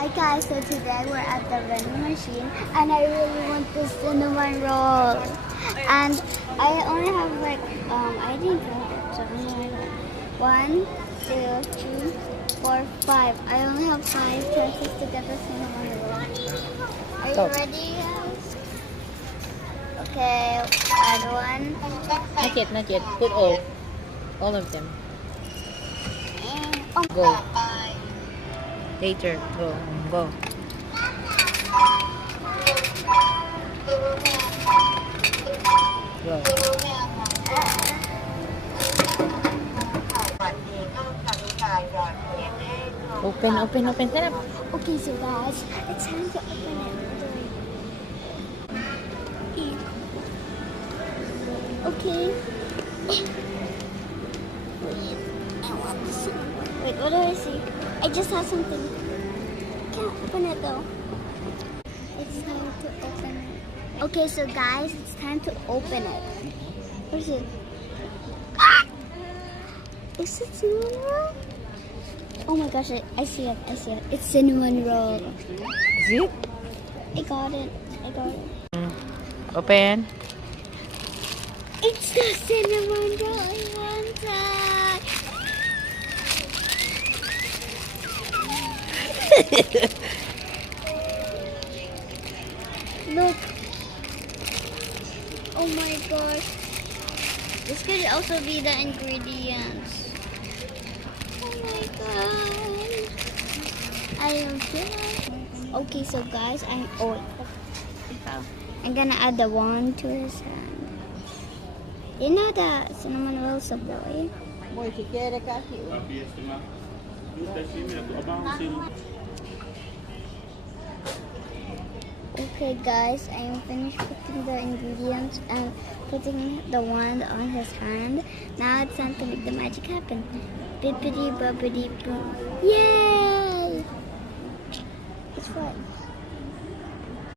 Hi guys, so today we're at the vending machine and I really want the cinnamon roll. And I only have like, I didn't count it, so I'm only like 1, 2, 3, 4, 5. I only have 5 chances to get the cinnamon roll. Are you ready guys? Okay, add one. Not yet. Put all of them. And, oh, Go. Later. Go. Go. Go. Open. Stand up. okay, so guys, it's time to open it. Okay. Wait, what do I see? I just saw something. Can't open it though. It's time to open it. Okay, so guys, it's time to open it. Where's it? Ah! Is it cinnamon roll? Oh my gosh, I see it. It's cinnamon roll. Is it? I got it. Open. It's the cinnamon roll I wanted. Look. Oh my gosh. This could also be the ingredients. Oh my god. I am good. Okay, so guys, I'm gonna add the one to his hand. You know the cinnamon rolls a boy? Okay guys, I am finished putting the ingredients and putting the wand on his hand. Now it's time to make the magic happen. Bippity boppity boom. Yay!